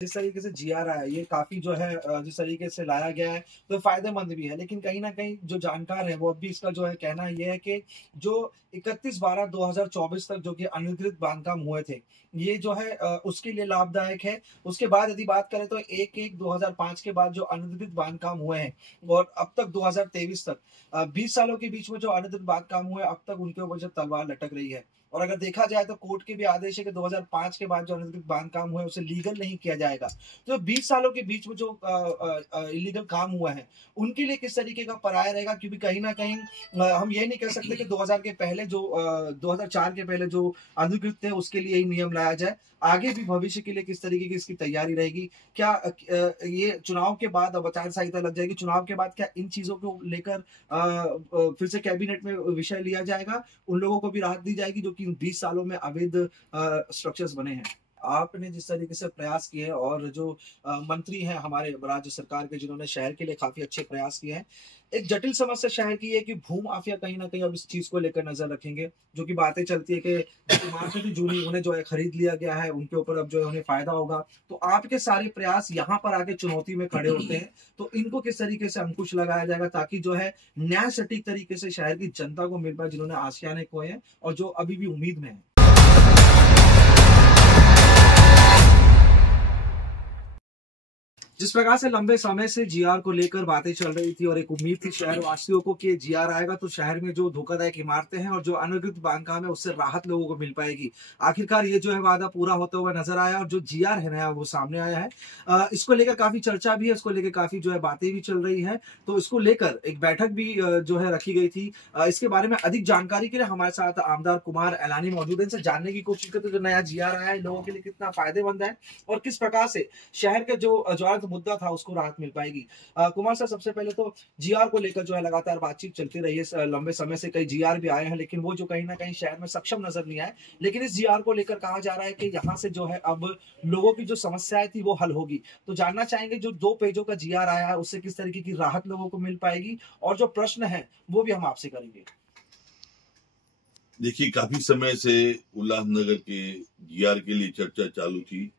जिस तरीके से जिया रहा है, ये काफ़ी जो है जिस तरीके से लाया गया है, तो फ़ायदेमंद भी है। लेकिन कहीं न कहीं जो जानकार हैं, वो अब भी इसका जो है कहना ये है कि जो 31/12/2024 तक जो कि अनधिकृत बांधकाम हुए थे, ये जो है उसके लिए लाभदायक है। उसके बाद यदि बात करें तो 1/1/2005 के बाद जो अनधिकृत बांधकाम हुए हैं और अब तक 2023 तक 20 सालों के बीच में जो अनधिकृत बांधकाम हुए, अब तक उनके ऊपर जो तलवार लटक रही है। और अगर देखा जाए तो कोर्ट के भी आदेश है कि 2005 के बाद जो अनधिकृत बांधकाम हुए उसे लीगल नहीं किया जाएगा। तो 20 सालों के बीच में जो इलीगल काम हुआ है, उनके लिए किस तरीके का पराया रहेगा, क्योंकि कहीं न कहीं हम ये नहीं कह सकते कि 2000 के पहले जो 2004 के पहले जो अधिकृत थे उसके लिए ही नियम लाया जाए। आगे भी भविष्य के लिए किस तरीके की इसकी तैयारी रहेगी? क्या ये चुनाव के बाद अब आचार संहिता लग जाएगी, चुनाव के बाद क्या इन चीज़ों को लेकर फिर से कैबिनेट में विषय लिया जाएगा? उन लोगों को भी राहत दी जाएगी जो कि 20 सालों में अवैध स्ट्रक्चर्स बने हैं। आपने जिस तरीके से प्रयास किए हैं और जो मंत्री हैं हमारे राज्य सरकार के, जिन्होंने शहर के लिए काफ़ी अच्छे प्रयास किए हैं। एक जटिल समस्या शहर की है कि भू-माफिया कहीं न कहीं अब इस चीज़ को लेकर नज़र रखेंगे, जो कि बातें चलती है कि जो इमारतें थी जूनी, उन्हें जो है खरीद लिया गया है, उनके ऊपर अब जो है उन्हें फ़ायदा होगा। तो आपके सारे प्रयास यहाँ पर आके चुनौती में खड़े होते हैं, तो इनको किस तरीके से अंकुश लगाया जाएगा ताकि जो है न्याय सटीक तरीके से शहर की जनता को मिल पाए, जिन्होंने आशियाने खोए हैं और जो अभी भी उम्मीद में हैं? जिस प्रकार से लंबे समय से जीआर को लेकर बातें चल रही थी और एक उम्मीद थी शहर वासियों को कि जीआर आएगा तो शहर में जो धोखादायक इमारतें हैं और जो अनधिकृत बांधकाम है उससे राहत लोगों को मिल पाएगी। आखिरकार ये जो है वादा पूरा होता हुआ नजर आया और जो जीआर है नया वो सामने आया है। इसको लेकर काफी चर्चा भी है, इसको लेकर काफी जो है बातें भी चल रही है। तो इसको लेकर एक बैठक भी जो है रखी गई थी। इसके बारे में अधिक जानकारी के लिए हमारे साथ आमदार कुमार एलानी मौजूद है। इनसे जानने की कोशिश करते जो नया जीआर आया है लोगों के लिए कितना फायदेमंद है और किस प्रकार से शहर के जो ज्वलंत मुद्दा था उसको राहत मिल पाएगी। कुमार सर, सबसे पहले तो जीआर को लेकर जो है लगातार बातचीत चलती रही है, लंबे समय से कई जीआर भी आए हैं, लेकिन वो जो कहीं ना कहीं शहर में सक्षम नजर नहीं आए। लेकिन इस जीआर को लेकर कहा जा रहा है कि यहाँ से जो है अब लोगों की जो समस्याएं थी वो हल होगी। तो जानना चाहेंगे जो 2 पेजों का जीआर आया है उससे किस तरीके की राहत लोगों को मिल पाएगी, और जो प्रश्न है वो भी हम आपसे करेंगे। देखिए, काफी समय से उल्लासनगर के जीआर के लिए चर्चा चालू थी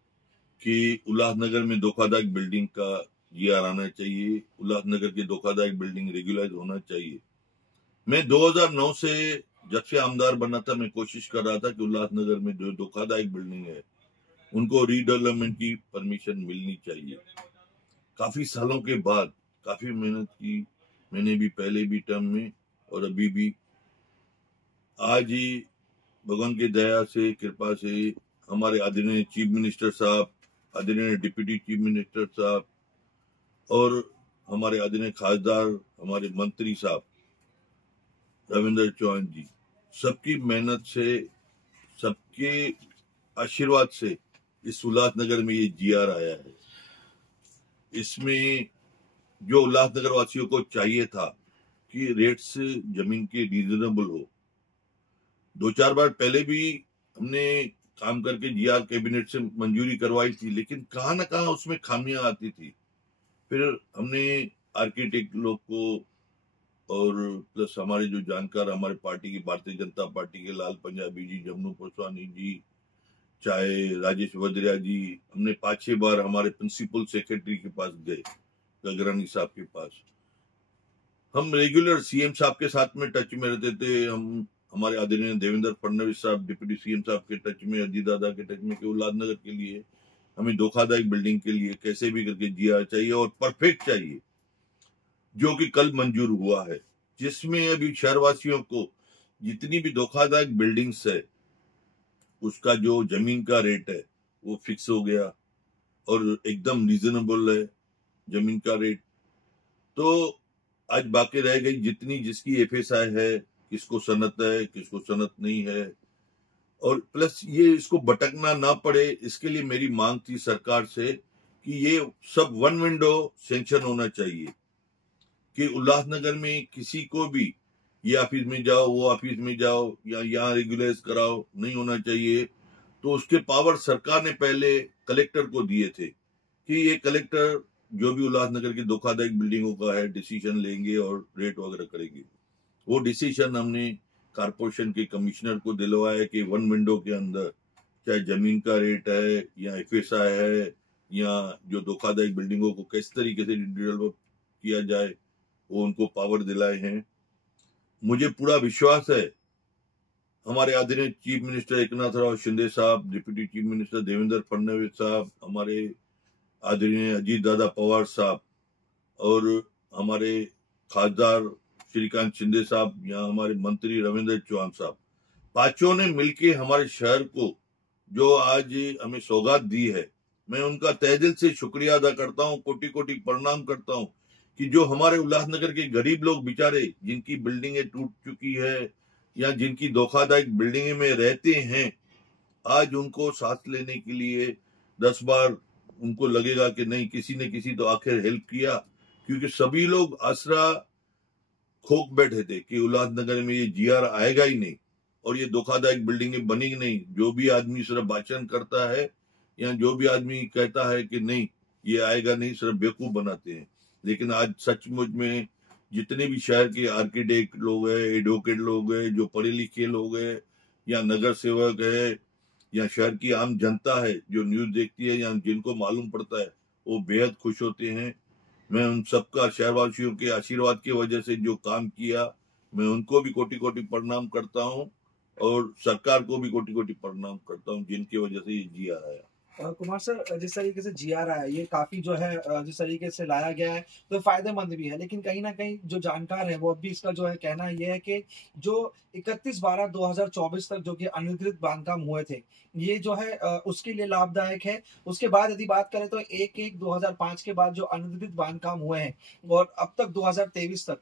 कि उल्लासनगर में धोखादायक बिल्डिंग का जीआर आना चाहिए, उल्लासनगर के धोखादायक बिल्डिंग रेगुलाइज होना चाहिए। मैं 2009 से जब से आमदार बना था, मैं कोशिश कर रहा था कि उल्लासनगर में जो धोखादायक बिल्डिंग है उनको रीडेवलपमेंट की परमिशन मिलनी चाहिए। काफी सालों के बाद काफी मेहनत की मैंने भी, पहले भी टर्म में और अभी भी। आज ही भगवान की दया से, कृपा से हमारे आदरणीय चीफ मिनिस्टर साहब, आदरणीय डिप्टी चीफ मिनिस्टर साहब और हमारे आदरणीय खासदार, हमारे मंत्री साहब रविंद्र चौहान जी, सबकी मेहनत से, सबके आशीर्वाद से इस उल्लासनगर में ये जीआर आया है। इसमें जो उल्लासनगर वासियों को चाहिए था कि रेट्स जमीन के रीजनेबल हो। 2-4 बार पहले भी हमने काम करके जीआर कैबिनेट से मंजूरी करवाई थी, लेकिन कहाँ ना कहाँ उसमें खामियां आती थी। फिर हमने आर्किटेक्ट लोग को और प्लस हमारे जो जानकार, हमारे पार्टी की, भारतीय जनता पार्टी के लाल पंजाबी जी, जमनू पुरस्वानी जी, चाहे राजेश वद्रिया जी, हमने 5-6 बार हमारे प्रिंसिपल सेक्रेटरी के पास गए, गगरानी साहब के पास। हम रेगुलर सीएम साहब के साथ में टच में रहते थे। हम हमारे आदरणीय देवेंद्र फडणवीस साहब, डिप्टी सीएम साहब के टच में, अजीत दादा के टच में, कि उल्लासनगर के लिए हमें धोखादायक बिल्डिंग के लिए कैसे भी करके जीआर चाहिए और परफेक्ट चाहिए, जो कि कल मंजूर हुआ है, जिसमें अभी शहरवासियों को जितनी भी धोखादायक बिल्डिंग्स है उसका जो जमीन का रेट है वो फिक्स हो गया और एकदम रीजनेबल है जमीन का रेट। तो आज बाकी रह गई जितनी जिसकी एफएसआई है, किसको सनत है, किसको सनत नहीं है, और प्लस ये इसको भटकना ना पड़े, इसके लिए मेरी मांग थी सरकार से कि ये सब वन विंडो सेंक्शन होना चाहिए कि उल्लासनगर में किसी को भी ये ऑफिस में जाओ, वो ऑफिस में जाओ, या यहाँ रेगुलाइज कराओ, नहीं होना चाहिए। तो उसके पावर सरकार ने पहले कलेक्टर को दिए थे कि ये कलेक्टर जो भी उल्लासनगर की धोखादायक बिल्डिंगों का है डिसीजन लेंगे और रेट वगैरह करेंगे। वो डिसीजन हमने कारपोरेशन के कमिश्नर को दिलवाया कि वन विंडो के अंदर चाहे जमीन का रेट है या एफएसआई है या जो धोखाधड़ी बिल्डिंगों को किस तरीके से डेवलप किया जाए वो उनको पावर दिलाए हैं। मुझे पूरा विश्वास है हमारे आदरणीय चीफ मिनिस्टर एकनाथ शिंदे साहब, deputy chief minister Devendra Fadnavis साहब, हमारे आदरणीय अजीत दादा पवार साहब और हमारे खासदार श्रीकांत शिंदे साहब या हमारे मंत्री रविंद्र चौहान साहब, पांचों ने मिलके हमारे शहर को जो आज हमें सौगात दी है, मैं उनका तहे दिल से शुक्रिया अदा करता हूं, कोटि कोटि प्रणाम करता हूं कि जो हमारे उल्लासनगर के गरीब लोग बेचारे जिनकी बिल्डिंगें टूट चुकी है या जिनकी धोखादायक बिल्डिंगे में रहते हैं, आज उनको सांस लेने के लिए 10 बार उनको लगेगा कि नहीं किसी ने किसी तो आखिर हेल्प किया, क्योंकि सभी लोग आसरा खोक बैठे थे कि उल्लासनगर में ये जीआर आएगा ही नहीं और ये धोखादायक बिल्डिंगें बनी नहीं। जो भी आदमी सिर्फ भाषण करता है या जो भी आदमी कहता है कि नहीं ये आएगा नहीं, सिर्फ बेवकूफ बनाते हैं। लेकिन आज सचमुच में जितने भी शहर के आर्किटेक्ट लोग हैं, एडवोकेट लोग हैं, जो पढ़े लिखे लोग हैं या नगर सेवक है या शहर की आम जनता है जो न्यूज देखती है या जिनको मालूम पड़ता है, वो बेहद खुश होते हैं। मैं उन सबका शहरवासियों के आशीर्वाद की वजह से जो काम किया, मैं उनको भी कोटि कोटि प्रणाम करता हूं और सरकार को भी कोटि कोटि प्रणाम करता हूं जिनकी वजह से ये जीआर आया। कुमार सर, जिस तरीके से जीआर आया ये काफी जो है जिस तरीके से लाया गया है तो फायदेमंद भी है, लेकिन कहीं ना कहीं जो जानकार है वो अब भी इसका जो है कहना ये है कि जो 31/12/2024 तक जो कि अनधिकृत बांधकाम हुए थे ये जो है उसके लिए लाभदायक है। उसके बाद यदि बात करें तो 1/1/2005 के बाद जो अनधिकृत बांधकाम हुए हैं और अब तक 2023 तक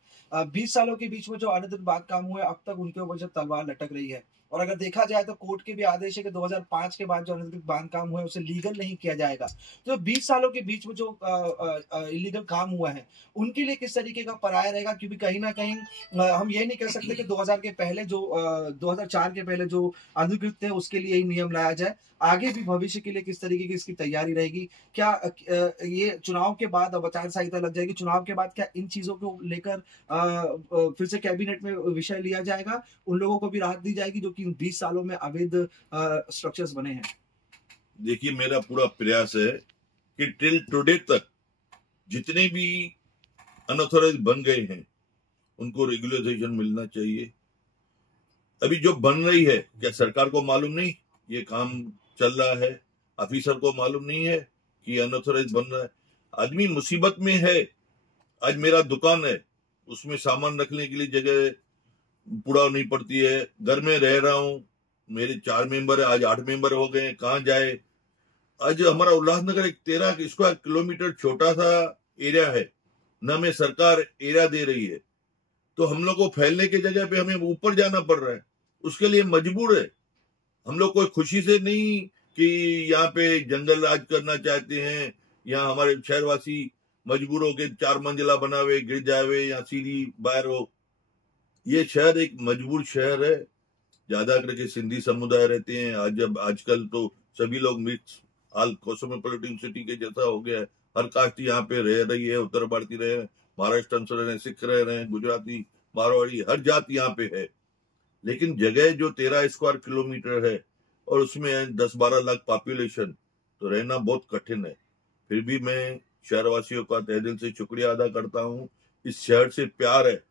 20 सालों के बीच में जो अनधिकृत बांधकाम हुए अब तक उनके ऊपर जो तलवार लटक रही है। और अगर देखा जाए तो कोर्ट के भी आदेश है कि 2005 के बाद जो अनधिकृत बांधकाम हुआ है उसे लीगल नहीं किया जाएगा। तो 20 सालों के बीच में जो इलीगल काम हुआ है उनके लिए किस तरीके का पराया रहेगा, क्योंकि कहीं ना कहीं हम ये नहीं कह सकते कि 2000 के पहले जो 2004 के पहले जो अनधिकृत थे उसके लिए ही नियम लाया जाए। आगे भी भविष्य के लिए किस तरीके की इसकी तैयारी रहेगी? क्या ये चुनाव के बाद अब आचार संहिता लग जाएगी, चुनाव के बाद क्या इन चीजों को लेकर फिर से कैबिनेट में विषय लिया जाएगा, उन लोगों को भी राहत दी जाएगी जो कि 20 सालों में अवैध स्ट्रक्चर्स बने हैं? देखिए, मेरा पूरा प्रयास है कि टिल टुडे तक जितने भी अनऑथोराइज बन गए हैं उनको रेगुलराइजेशन मिलना चाहिए। अभी जो बन रही है, क्या सरकार को मालूम नहीं ये काम चल रहा है? ऑफिसर को मालूम नहीं है कि अनऑथोराइज बन रहा है? आदमी मुसीबत में है। आज मेरा दुकान है, उसमें सामान रखने के लिए जगह पूरा नहीं पड़ती है। घर में रह रहा हूं, मेरे 4 मेंबर है, आज 8 मेंबर हो गए, कहाँ जाए? आज हमारा उल्लासनगर एक 13 स्क्वायर किलोमीटर छोटा सा एरिया है, न में सरकार एरिया दे रही है, तो हम लोग को फैलने की जगह पे हमें ऊपर जाना पड़ रहा है। उसके लिए मजबूर है। हम लोग कोई खुशी से नहीं कि यहाँ पे जंगल राज करना चाहते हैं या हमारे शहरवासी मजबूर हो के 4 मंजिला बनावे, गिर जावे या सीढ़ी बाहर हो। ये शहर एक मजबूर शहर है। ज्यादा करके सिंधी समुदाय रहते हैं। आजकल तो सभी लोग मिक्स हाल कॉस्मोपॉलिटन सिटी के जैसा हो गया है। हर कास्ट यहाँ पे रह रही है, उत्तर भारतीय रहे, महाराष्ट्र रह रहे, सिख रह रहे हैं, गुजराती, मारवाड़ी, हर जात यहाँ पे है। लेकिन जगह जो 13 स्क्वायर किलोमीटर है और उसमें 10-12 लाख पॉपुलेशन, तो रहना बहुत कठिन है। फिर भी मैं शहरवासियों का तहे दिल से शुक्रिया अदा करता हूँ। इस शहर से प्यार है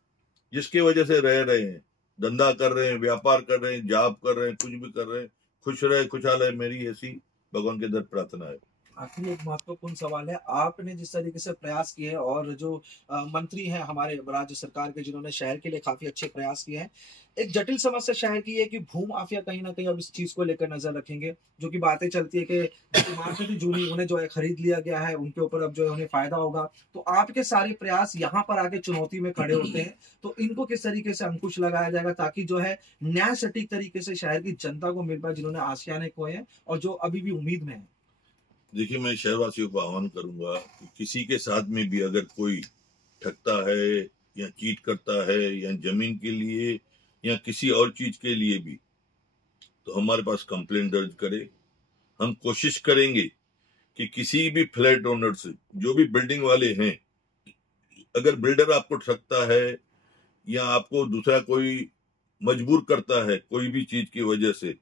जिसकी वजह से रह रहे हैं, धंधा कर रहे हैं, व्यापार कर रहे हैं, जॉब कर रहे हैं, कुछ भी कर रहे हैं। खुश रहे, खुशहाल है, मेरी ऐसी भगवान के दर प्रार्थना है। आखिरी एक महत्वपूर्ण सवाल है, आपने जिस तरीके से प्रयास किए हैं और जो मंत्री हैं हमारे राज्य सरकार के जिन्होंने शहर के लिए काफी अच्छे प्रयास किए हैं, एक जटिल समस्या शहर की है कि भू माफिया कहीं ना कहीं अब इस चीज को लेकर नजर रखेंगे। जो कि बातें चलती है कि इमारतें भी जूनी उन्हें जो है खरीद लिया गया है, उनके ऊपर अब जो है उन्हें फायदा होगा। तो आपके सारे प्रयास यहाँ पर आके चुनौती में खड़े होते हैं, तो इनको किस तरीके से अंकुश लगाया जाएगा ताकि जो है न्याय सटीक तरीके से शहर की जनता को मिल पाए, जिन्होंने आशियाने खोए हैं और जो अभी भी उम्मीद में है? देखिए, मैं शहरवासियों को आह्वान करूंगा कि किसी के साथ में भी अगर कोई ठगता है या चीट करता है या जमीन के लिए या किसी और चीज के लिए भी, तो हमारे पास कंप्लेंट दर्ज करे। हम कोशिश करेंगे कि किसी भी फ्लैट ओनर से, जो भी बिल्डिंग वाले हैं, अगर बिल्डर आपको ठगता है या आपको दूसरा कोई मजबूर करता है कोई भी चीज की वजह से,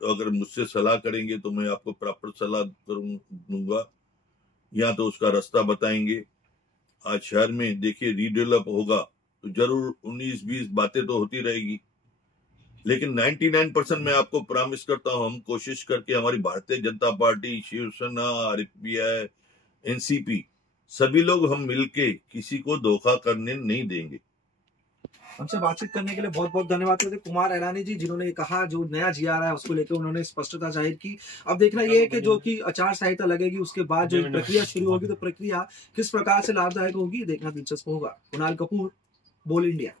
तो अगर मुझसे सलाह करेंगे तो मैं आपको प्रॉपर सलाह दूंगा। या तो उसका रास्ता बताएंगे। आज शहर में देखिए रीडेवलप होगा तो जरूर 19-20 बातें तो होती रहेगी, लेकिन 99% मैं आपको प्रॉमिस करता हूं, हम कोशिश करके हमारी Bharatiya Janata party, Shiv Sena, RPI, NCP, सभी लोग हम मिलके किसी को धोखा करने नहीं देंगे। हमसे बातचीत करने के लिए बहुत बहुत धन्यवाद थे कुमार ईरानी जी, जिन्होंने कहा जो नया जीआर है उसको लेकर उन्होंने स्पष्टता जाहिर की। अब देखना ये है कि जो कि आचार संहिता लगेगी उसके बाद जो प्रक्रिया शुरू होगी, तो प्रक्रिया किस प्रकार से लाभदायक होगी देखना दिलचस्प होगा। कुणाल कपूर, बोल इंडिया।